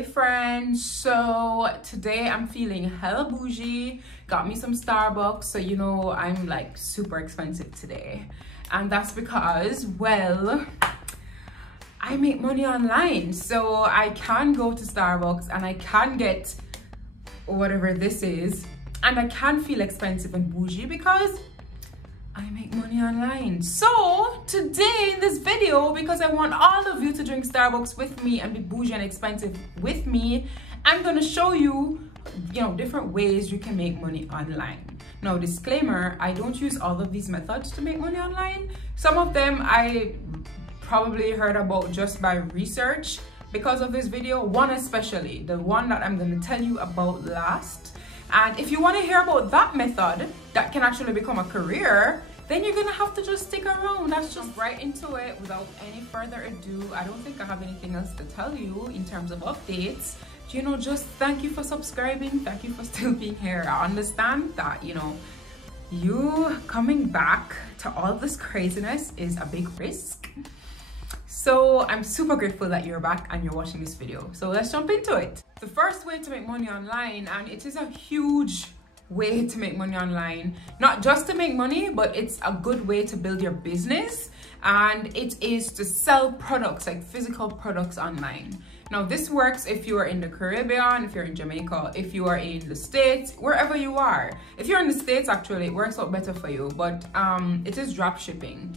Hey friends, so today I'm feeling hella bougie. Got me some Starbucks, so you know I'm like super expensive today. And that's because, well, I make money online, so I can go to Starbucks and I can get whatever this is, and I can feel expensive and bougie because I make money online. So today in this video, because I want all of you to drink Starbucks with me and be bougie and expensive with me, I'm gonna show you, different ways you can make money online. Now, disclaimer, I don't use all of these methods to make money online. Some of them I probably heard about just by research because of this video. One especially, the one that I'm gonna tell you about last. And if you want to hear about that method that can actually become a career, then you're gonna have to just stick around. That's just right into it without any further adu. I don't think I have anything else to tell you in terms of updates. Just thank you for subscribing. Thank you for still being here. I understand that, you coming back to all this craziness is a big risk. So I'm super grateful that you're back and you're watching this video. So let's jump into it. The first way to make money online, and it is a huge way to make money online, not just to make money, but it's a good way to build your business, and it is to sell products, like physical products, online. Now this works if you are in the Caribbean, if you're in Jamaica, if you are in the States, wherever you are. If you're in the States, actually it works out better for you, but it is drop shipping.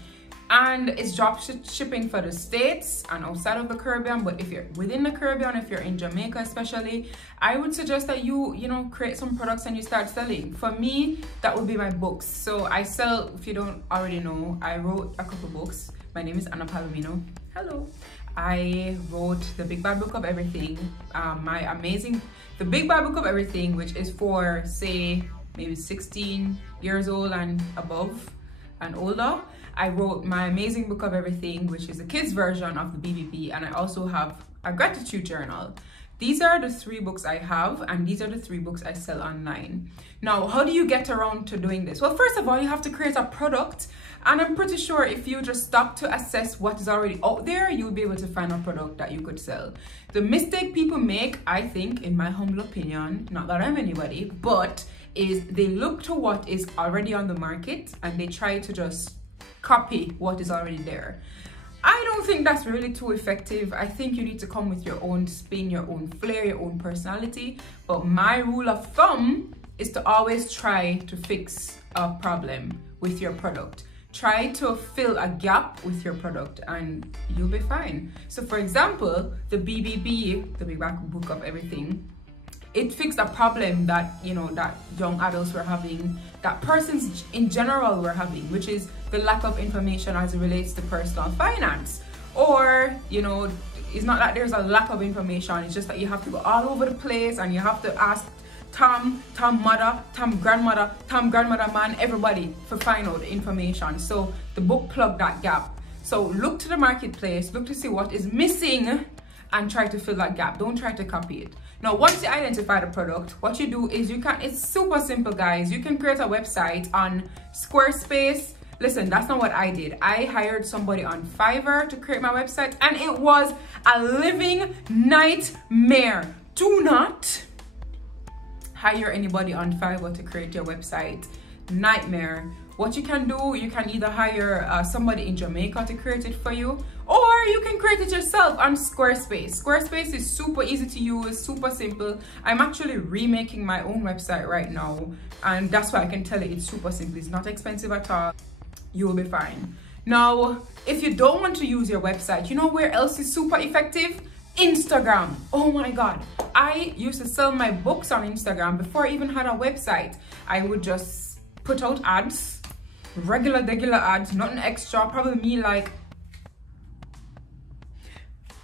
And it's drop shipping for the States and outside of the Caribbean. But if you're within the Caribbean, if you're in Jamaica especially, I would suggest that you create some products and you start selling. For me, that would be my books. So I sell, if you don't already know, I wrote a couple books. My name is Anna Palomino. Hello. I wrote The Big Bad Book of Everything, The Big Bad Book of Everything, which is for, say, maybe 16 years old and above and older. I wrote My Amazing Book of Everything, which is a kids version of the BBB, and I also have a gratitude journal. These are the 3 books I have, and these are the 3 books I sell online. Now, how do you get around to doing this? Well, first of all, you have to create a product, and I'm pretty sure if you just stop to assess what is already out there, you'll be able to find a product that you could sell. The mistake people make, I think, in my humble opinion, not that I'm anybody, but is they look to what is already on the market and they try to just copy what is already there. I don't think that's really too effective. I think you need to come with your own spin, your own flair, your own personality. But my rule of thumb is to always try to fix a problem with your product. Try to fill a gap with your product and you'll be fine. So for example, the BBB, the Big Bad Book of Everything, it fixed a problem that, that young adults were having, that persons in general were having, which is the lack of information as it relates to personal finance. Or, it's not that there's a lack of information, it's just that you have to go all over the place and you have to ask Tom mother, Tom grandmother, man, everybody for find out the information. So the book plugged that gap. So look to the marketplace, look to see what is missing and try to fill that gap. Don't try to copy it. Now, once you identify the product, what you do is it's super simple, guys. You can create a website on Squarespace. Listen, that's not what I did. I hired somebody on Fiverr to create my website, and it was a living nightmare. Do not hire anybody on Fiverr to create your website. Nightmare. What you can do, you can either hire somebody in Jamaica to create it for you, or you can create it yourself on Squarespace. Squarespace is super easy to use, super simple. I'm actually remaking my own website right now, and that's why I can tell you it's super simple. It's not expensive at all. You will be fine. Now, if you don't want to use your website, you know where else is super effective? Instagram. Oh my God. I used to sell my books on Instagram before I even had a website. I would just put out ads, regular ads, nothing extra. Probably me like,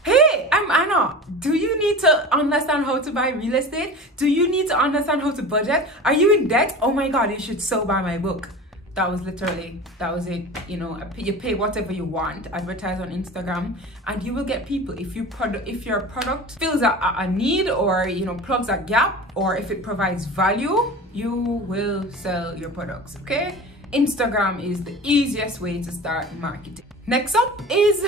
hey, I'm Anna. Do you need to understand how to buy real estate? Do you need to understand how to budget? Are you in debt? Oh my God, you should so buy my book. That was it. You pay whatever you want, advertise on Instagram, and you will get people. If your product fills a need, or plugs a gap, or if it provides value, you will sell your products. Okay, Instagram is the easiest way to start marketing. Next up is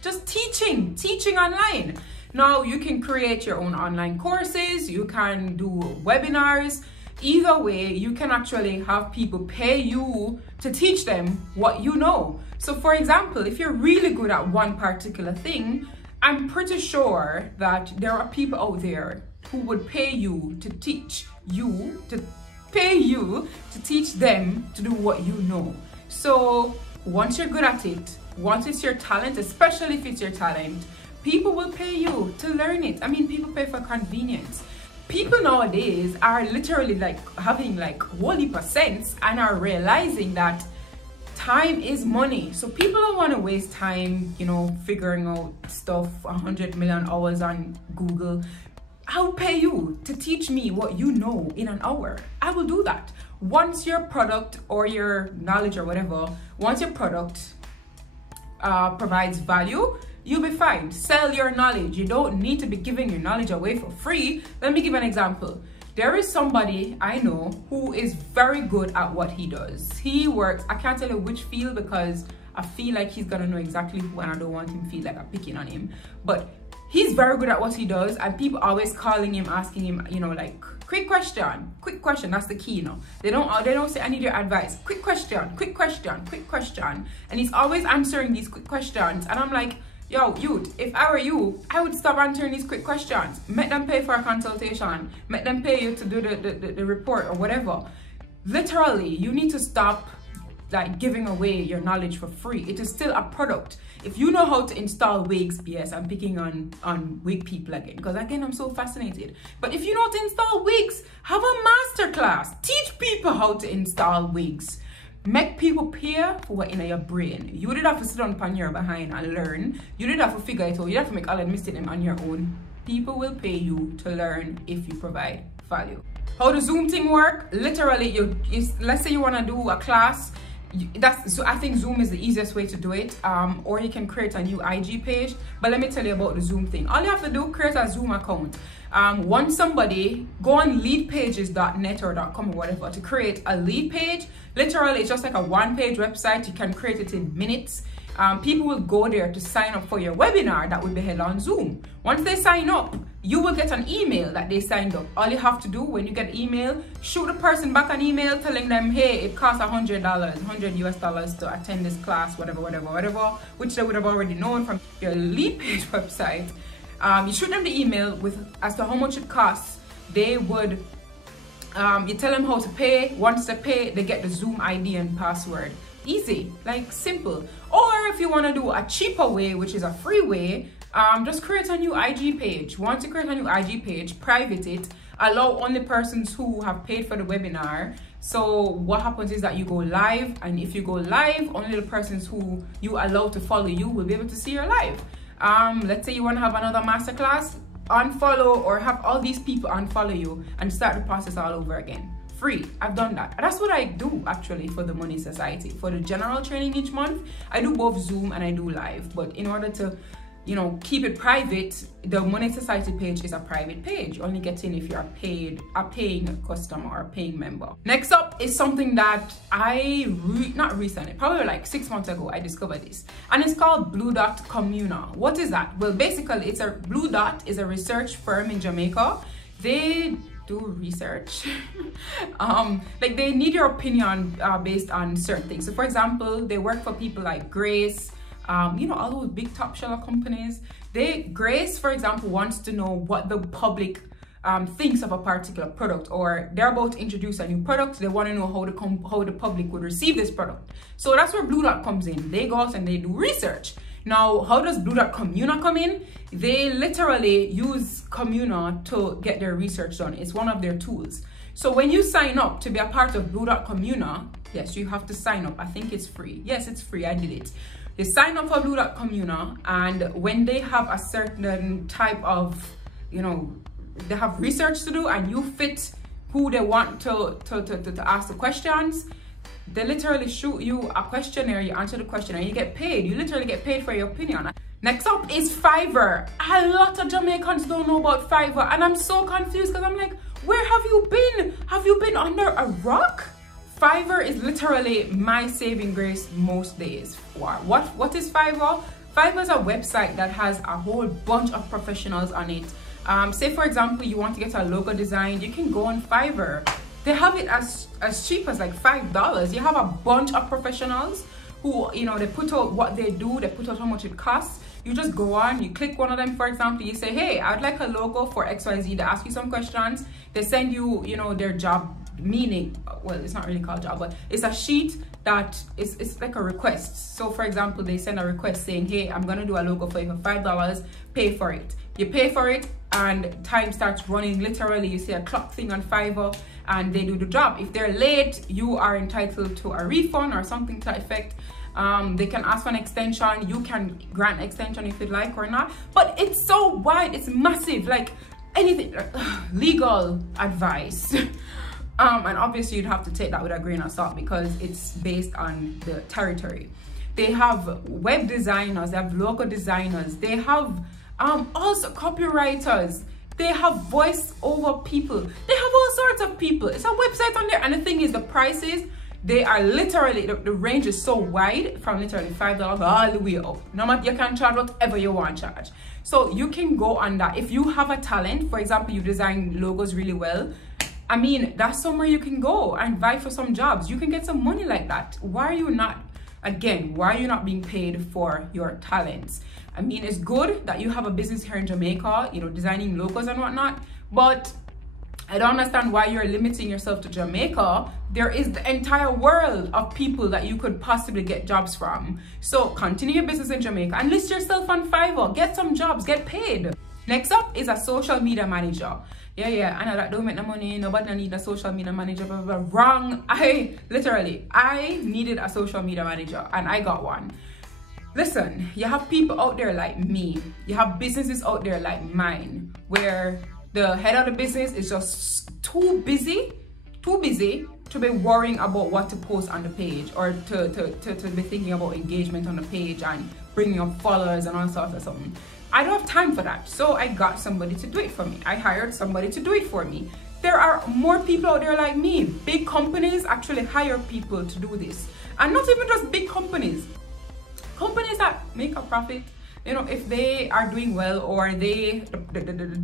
just teaching online. Now you can create your own online courses, you can do webinars. Either way, you can actually have people pay you to teach them what you know. So for example, if you're really good at one particular thing, I'm pretty sure that there are people out there who would pay you to teach you, to teach them to do what you know. So once you're good at it, once it's your talent, especially if it's your talent, people will pay you to learn it. I mean, people pay for convenience. People nowadays are literally like having like whole heap of sense and are realizing that time is money. So people don't want to waste time, you know, figuring out stuff 100 million hours on Google. I'll pay you to teach me what you know in an hour. I will do that. Once your product or your knowledge or whatever, once your product provides value, you'll be fine. Sell your knowledge. You don't need to be giving your knowledge away for free. Let me give an example. There is somebody I know who is very good at what he does. He works, I can't tell you which field because I feel like he's gonna know exactly who, and I don't want him to feel like I'm picking on him. But he's very good at what he does, and people always calling him, asking him, you know, like, quick question, that's the key, you know. They don't say I need your advice. Quick question. And he's always answering these quick questions. And I'm like, yo, youth, if I were you, I would stop answering these quick questions. Make them pay for a consultation. Make them pay you to do the report or whatever. Literally, you need to stop like giving away your knowledge for free. It is still a product. If you know how to install wigs, yes, I'm picking on wig people again, because again, I'm so fascinated. But if you know how to install wigs, have a master class. Teach people how to install wigs. Make people pay for what in your brain. You did have to sit on your behind and learn. You did have to figure it out. You have to make all the mistakes on your own. People will pay you to learn if you provide value. How the Zoom thing work? Literally, let's say you want to do a class. So I think Zoom is the easiest way to do it, or you can create a new IG page. But let me tell you about the Zoom thing. All you have to do, create a Zoom account. Once somebody go on leadpages.net or .com or whatever to create a lead page. Literally, it's just like a one-page website. You can create it in minutes. People will go there to sign up for your webinar that will be held on Zoom. Once they sign up, you will get an email that they signed up. All you have to do when you get email, shoot the person back an email telling them, hey, it costs $100 US to attend this class, whatever, which they would have already known from your lead page website. You shoot them the email with as to how much it costs. They would, you tell them how to pay. Once they pay, they get the Zoom ID and password. Easy, like simple. Or if you want to do a cheaper way, which is a free way, just create a new IG page. Once you create a new IG page, private it, allow only persons who have paid for the webinar. So what happens is that you go live, and if you go live, only the persons who you allow to follow you will be able to see your live. Let's say you want to have another masterclass, unfollow or have all these people unfollow you and start the process all over again. Free. I've done that. And that's what I do actually for the Money Society. For the general training each month, I do both Zoom and I do live. But in order to, you know, keep it private, the Money Society page is a private page. You only get in if you're a paying customer or a paying member. Next up is something that not recently, probably like 6 months ago, I discovered this. And it's called Blue Dot Communa. What is that? Well, basically, Blue Dot is a research firm in Jamaica. They do research. Like they need your opinion based on certain things. So for example, they work for people like Grace, you know, all those big top seller companies. Grace, for example, wants to know what the public thinks of a particular product, or they're about to introduce a new product. They want to know how the public would receive this product. So that's where Blue Dot comes in. They go out and they do research. Now, how does Blue Dot Communa come in? They literally use Communa to get their research done. It's one of their tools. So when you sign up to be a part of Blue Dot Communa, yes, you have to sign up. I think it's free. Yes, it's free. I did it. You sign up for Blue Dot Communa, and when they have a certain type of, you know, they have research to do and you fit who they want to ask the questions, they literally shoot you a questionnaire, you answer the question and you get paid. You literally get paid for your opinion. Next up is Fiverr. A lot of Jamaicans don't know about Fiverr, and I'm so confused because I'm like, where have you been? Have you been under a rock? Fiverr is literally my saving grace most days. What is Fiverr? Fiverr is a website that has a whole bunch of professionals on it. Say for example, you want to get a logo design, you can go on Fiverr. They have it as cheap as like $5. You have a bunch of professionals who, you know, they put out what they do, they put out how much it costs. You just go on, you click one of them, for example, you say, hey, I'd like a logo for XYZ. They ask you some questions, they send you, you know, their job, meaning, well, it's not really called job, but it's a sheet that it's like a request. So for example, they send a request saying, hey, I'm gonna do a logo for you for $5, pay for it. You pay for it and time starts running. Literally, you see a clock thing on Fiverr and they do the job. If they're late, you are entitled to a refund or something to that effect. They can ask for an extension. You can grant an extension if you'd like or not. But it's so wide, it's massive, like anything, legal advice. And obviously you'd have to take that with a grain of salt because it's based on the territory. They have web designers, they have logo designers, they have also copywriters, they have voice over people, they have all sorts of people. It's a website on there, and the thing is, the prices, they are literally, the range is so wide, from literally $5 all the way up. No matter, you can charge whatever you want to charge. So you can go on that. If you have a talent, for example, you design logos really well, I mean, that's somewhere you can go and vie for some jobs. You can get some money like that. Why are you not, again, why are you not being paid for your talents? I mean, it's good that you have a business here in Jamaica, you know, designing logos and whatnot, but I don't understand why you're limiting yourself to Jamaica. There is the entire world of people that you could possibly get jobs from. So continue your business in Jamaica and list yourself on Fiverr, get some jobs, get paid. Next up is a social media manager. Yeah, I know that don't make no money, nobody need a social media manager, blah, blah, blah. Wrong. I needed a social media manager and I got one. Listen, you have people out there like me, you have businesses out there like mine, where the head of the business is just too busy to be worrying about what to post on the page, or to be thinking about engagement on the page and bringing up followers and all sorts of something. I don't have time for that. So I got somebody to do it for me. I hired somebody to do it for me. There are more people out there like me. Big companies actually hire people to do this. And not even just big companies. Companies that make a profit, you know, if they are doing well, or the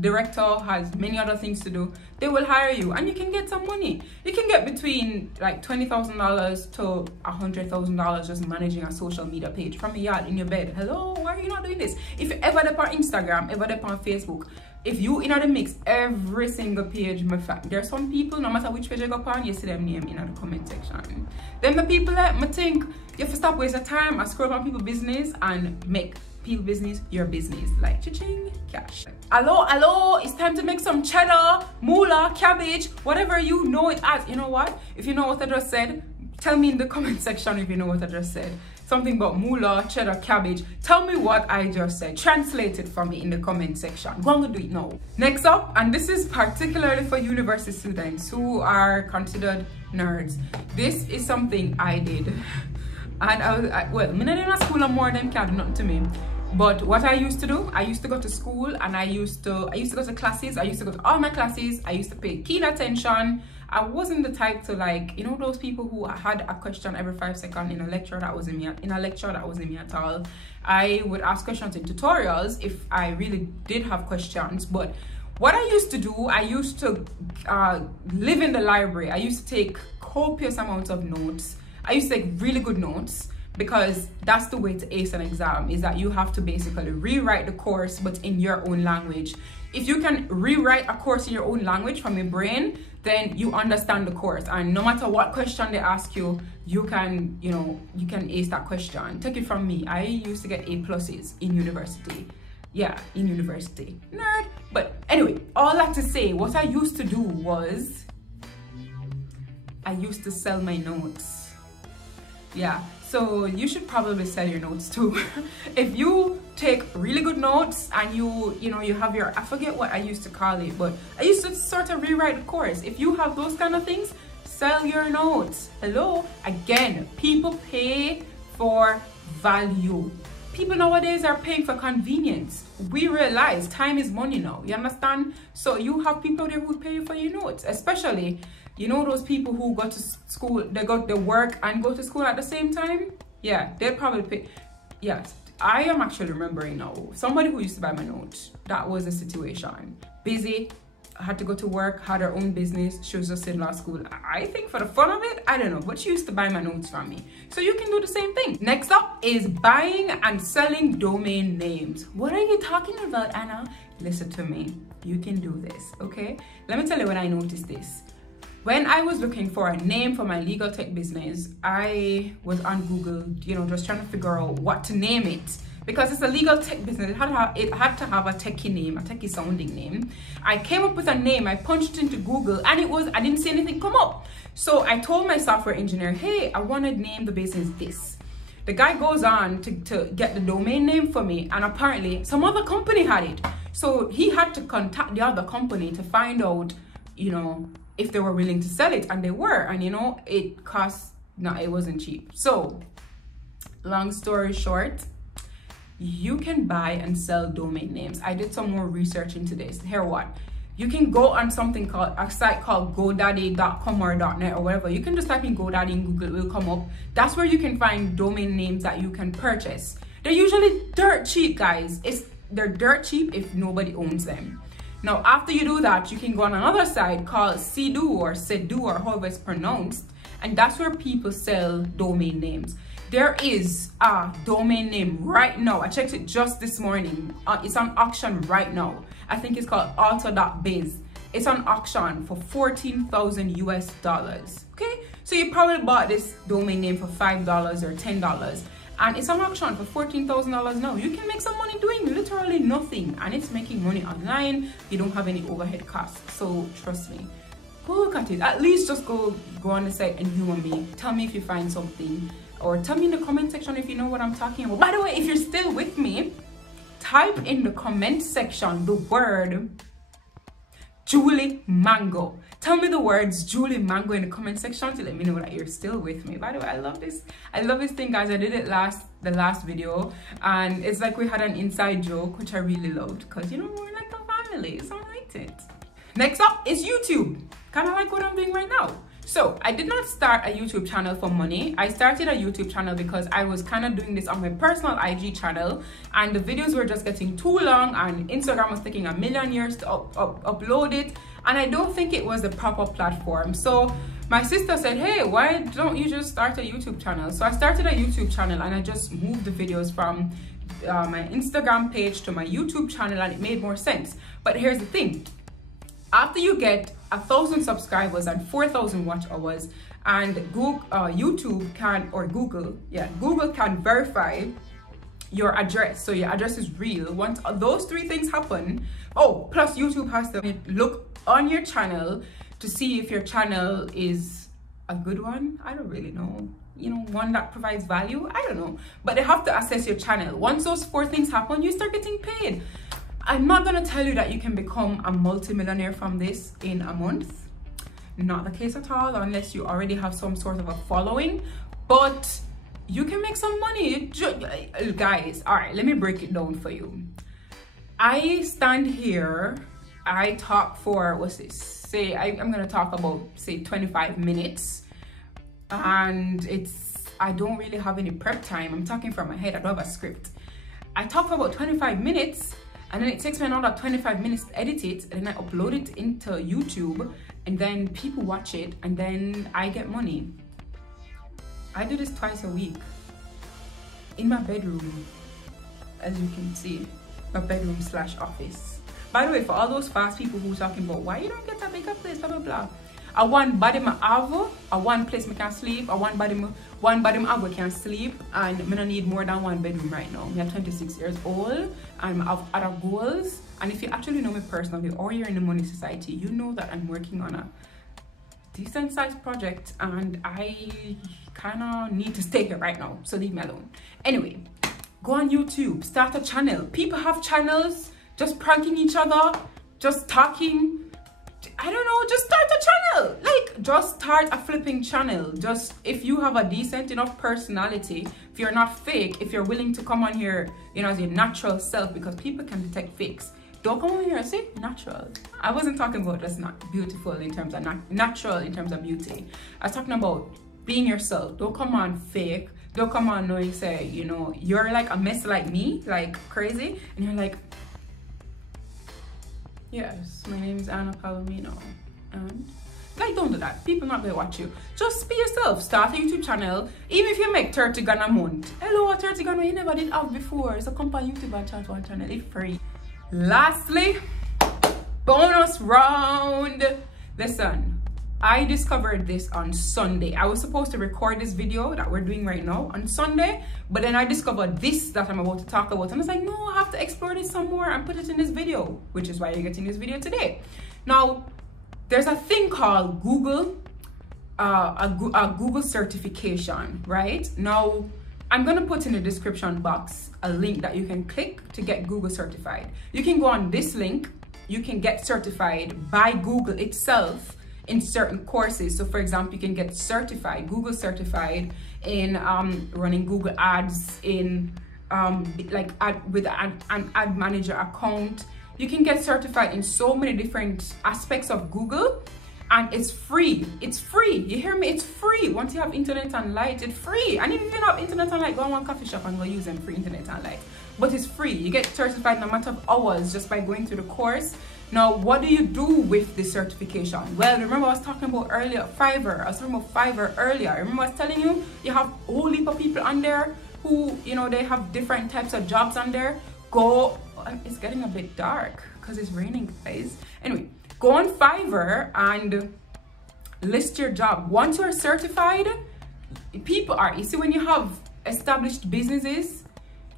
director has many other things to do, they will hire you and you can get some money. You can get between like $20,000 to $100,000 just managing a social media page from a yard in your bed. Hello, why are you not doing this? If you ever up on Instagram, ever up on Facebook, if you in the mix every single page, my fact, there are some people, no matter which page you go on, you see them name in the comment section. Then the people that me think you have to stop wasting time and scroll on people's business and make people business your business, like cha-ching, cash. Hello, it's time to make some cheddar, moolah, cabbage, whatever you know it as. You know what? If you know what I just said, tell me in the comment section if you know what I just said. Something about moolah, cheddar, cabbage. Tell me what I just said. Translate it for me in the comment section. I'm going to do it now. Next up, and this is particularly for university students who are considered nerds. This is something I did. And well, I'm not in a school no more, them can't do nothing to me. But what I used to do, I used to go to school and I used to go to classes. I used to go to all my classes. I used to pay keen attention. I wasn't the type to, like, you know, those people who had a question every 5 seconds in a lecture. That wasn't me. In a lecture, that wasn't me at all. I would ask questions in tutorials if I really did have questions. But what I used to do, I used to live in the library. I used to take copious amounts of notes. I used to take really good notes, because that's the way to ace an exam, is that you have to basically rewrite the course but in your own language. If you can rewrite a course in your own language from your brain, then you understand the course, and no matter what question they ask you, you can, you know, you can ace that question. Take it from me, I used to get A+ in university. Yeah, in university. Nerd. But anyway, all that to say, what I used to do was I used to sell my notes. Yeah, so you should probably sell your notes too. If you take really good notes and you know, you have your, I forget what I used to call it, but I used to sort of rewrite the course. If you have those kind of things, sell your notes. Hello, again, people pay for value. People nowadays are paying for convenience. We realize time is money now, you understand? So you have people there who pay for your notes, especially, you know, those people who go to school, they work and go to school at the same time. Yeah, they'll probably pay. Yeah, I am actually remembering now. Somebody who used to buy my notes. That was the situation. Busy, had to go to work, had her own business. She was just in law school. I think for the fun of it, I don't know, but she used to buy my notes from me. So you can do the same thing. Next up is buying and selling domain names. What are you talking about, Anna? Listen to me. You can do this, okay? Let me tell you when I noticed this. When I was looking for a name for my legal tech business, I was on Google, you know, just trying to figure out what to name it. Because it's a legal tech business, it had to have a techie name, a techie sounding name. I came up with a name, I punched it into Google, and I didn't see anything come up. So I told my software engineer, hey, I want to name the business this. The guy goes on to get the domain name for me, and apparently some other company had it. So he had to contact the other company to find out, you know, if they were willing to sell it, and they were, and you know, it cost, no, it wasn't cheap. So long story short, you can buy and sell domain names. I did some more research into this. Here what? You can go on something called a site called GoDaddy.com or .net or whatever. You can just type in GoDaddy in Google, it will come up. That's where you can find domain names that you can purchase. They're usually dirt cheap, guys. They're dirt cheap if nobody owns them. Now, after you do that, you can go on another site called Sedu or Sedu or however it's pronounced, and that's where people sell domain names. There is a domain name right now. I checked it just this morning. It's on auction right now. I think it's called auto.biz. It's on auction for $14,000 US. Okay, so you probably bought this domain name for $5 or $10. And it's on auction for $14,000 now. You can make some money doing literally nothing, and it's making money online. You don't have any overhead costs. So trust me, go look at it. At least just go on the site and humor me. Tell me if you find something, or tell me in the comment section if you know what I'm talking about. By the way, if you're still with me, type in the comment section the word Julie Mango. Tell me the words Julie Mango in the comment section to let me know that you're still with me. By the way, I love this thing, guys. I did it the last video, and it's like we had an inside joke, which I really loved, because you know, we're like a family, so I liked it. Next up is YouTube. Kind of like what I'm doing right now. So I did not start a YouTube channel for money. I started a YouTube channel because I was kind of doing this on my personal IG channel, and the videos were just getting too long, and Instagram was taking a million years to upload it, and I don't think it was the proper platform. So my sister said, hey, why don't you just start a YouTube channel? So I started a YouTube channel, and I just moved the videos from my Instagram page to my YouTube channel, and it made more sense. But here's the thing. After you get 1,000 subscribers and 4,000 watch hours, and Google can verify your address, so your address is real. Once those three things happen, oh, plus YouTube has to look on your channel to see if your channel is a good one. I don't really know, you know, one that provides value. I don't know, but they have to assess your channel. Once those four things happen, you start getting paid. I'm not gonna tell you that you can become a multi-millionaire from this in a month. Not the case at all, unless you already have some sort of a following, but you can make some money. Guys, all right, let me break it down for you. I stand here, I talk for, what's this? Say, I'm gonna talk about, say, 25 minutes, and I don't really have any prep time. I'm talking from my head, I don't have a script. I talk for about 25 minutes, and then it takes me another 25 minutes to edit it, and then I upload it into YouTube, and then people watch it, and then I get money. I do this twice a week in my bedroom, as you can see, my bedroom / office. By the way, for all those fast people who are talking about why you don't get a bigger place, blah blah blah, I want body I have, I want place I can sleep, I want body I have can sleep, and I don't need more than one bedroom right now. I'm 26 years old, and I have other goals. And if you actually know me personally, or you're in the money society, you know that I'm working on a decent sized project, and I kind of need to stay here right now, so leave me alone. Anyway, go on YouTube, start a channel. People have channels just pranking each other, just talking. I don't know, just start a channel. Like, just start a flipping channel. Just, if you have a decent enough personality, if you're not fake, if you're willing to come on here, you know, as your natural self, because people can detect fakes. Don't come on here and say natural. I wasn't talking about just not beautiful in terms of natural in terms of beauty. I was talking about being yourself. Don't come on fake they'll come on and say, you know, you're like a mess like me, like crazy, and you're like, yes, my name is Anna Palomino, and like, don't do that. People not gonna watch you. Just be yourself. Start a YouTube channel. Even if you make 30 Ghana a month. Hello, 30 Ghana you never did have before. So come on YouTube and chat one channel. It's free. Lastly, bonus round. Listen, I discovered this on Sunday. I was supposed to record this video that we're doing right now on Sunday, but then I discovered this that I'm about to talk about, and I was like, no, I have to explore this some more and put it in this video, which is why you're getting this video today. Now, there's a thing called Google, a Google certification, right? Now, I'm gonna put in the description box a link that you can click to get Google certified. You can go on this link, you can get certified by Google itself in certain courses. So for example, you can get certified, Google certified in running Google ads, in with an ad manager account. You can get certified in so many different aspects of Google, and it's free. It's free. You hear me? It's free. Once you have internet and light, it's free. And if you don't have internet and light, go on one coffee shop and go use them free internet and light. But it's free. You get certified in a matter of hours just by going through the course. Now, what do you do with this certification? Well, remember I was talking about earlier, Fiverr. I was talking about Fiverr earlier. Remember I was telling you, you have a whole heap of people on there who, you know, they have different types of jobs on there. Go, it's getting a bit dark because it's raining, guys. Anyway, go on Fiverr and list your job. Once you're certified, people are, you see, when you have established businesses,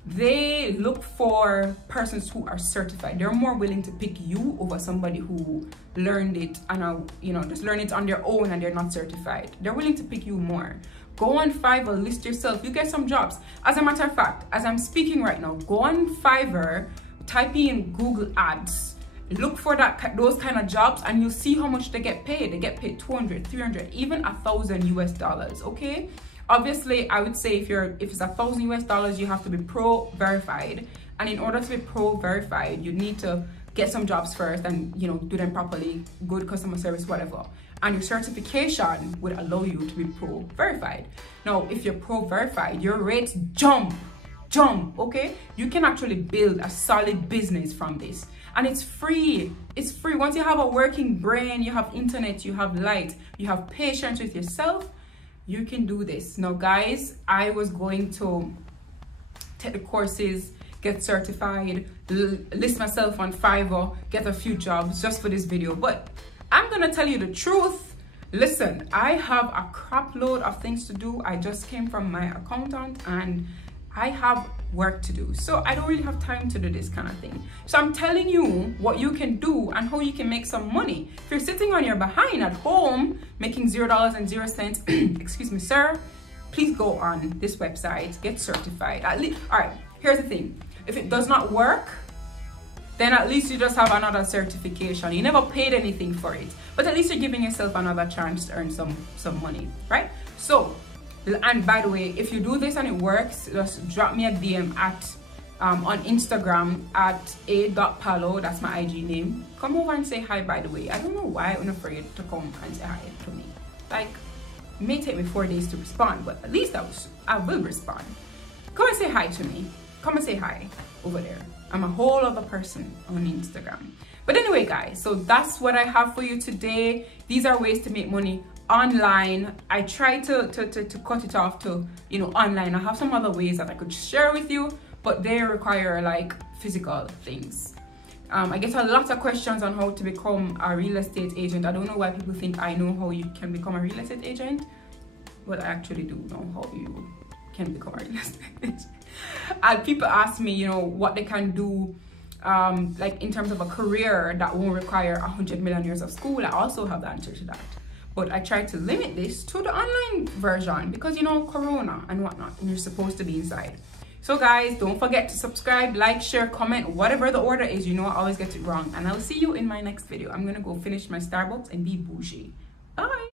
they look for persons who are certified. They're more willing to pick you over somebody who learned it and are, you know, just learn it on their own and they're not certified. They're willing to pick you more. Go on Fiverr, list yourself, you get some jobs. As a matter of fact, as I'm speaking right now, go on Fiverr, type in Google ads, look for those kind of jobs, and you'll see how much they get paid. They get paid 200, 300, even $1,000 US, okay? Obviously, I would say if it's $1,000 US, you have to be pro verified. And in order to be pro verified, you need to get some jobs first and, you know, do them properly, good customer service, whatever. And your certification would allow you to be pro verified. Now, if you're pro verified, your rates jump, okay? You can actually build a solid business from this. And it's free. It's free. Once you have a working brain, you have internet, you have light, you have patience with yourself, you can do this. Now, guys, I was going to take the courses, get certified, list myself on Fiverr, get a few jobs just for this video. But I'm gonna tell you the truth. Listen, I have a crap load of things to do. I just came from my accountant and I have work to do. So I don't really have time to do this kind of thing. So I'm telling you what you can do and how you can make some money. If you're sitting on your behind at home, making $0.00, excuse me, sir, please go on this website, get certified. At least, all right, here's the thing. If it does not work, then at least you just have another certification. You never paid anything for it, but at least you're giving yourself another chance to earn some money, right? So, and by the way, if you do this and it works, just drop me a DM at on Instagram at a.palo. That's my IG name. Come over and say hi. By the way, I don't know why I'm afraid to come and say hi to me. Like, it may take me 4 days to respond, but at least I will respond. Come and say hi to me. Come and say hi over there. I'm a whole other person on Instagram. But anyway, guys, so that's what I have for you today. These are ways to make money online. I try to cut it off to, you know, online. I have some other ways that I could share with you, but they require like physical things. I get a lot of questions on how to become a real estate agent. I don't know why people think I know how you can become a real estate agent, but I actually do know how you can become a real estate agent. And people ask me, you know, what they can do like in terms of a career that won't require 100 million years of school. I also have the answer to that, but I try to limit this to the online version because, you know, corona and whatnot, and you're supposed to be inside. So guys, don't forget to subscribe, like, share, comment, whatever the order is. You know I always get it wrong, and I'll see you in my next video. I'm gonna go finish my Starbucks and be bougie. Bye.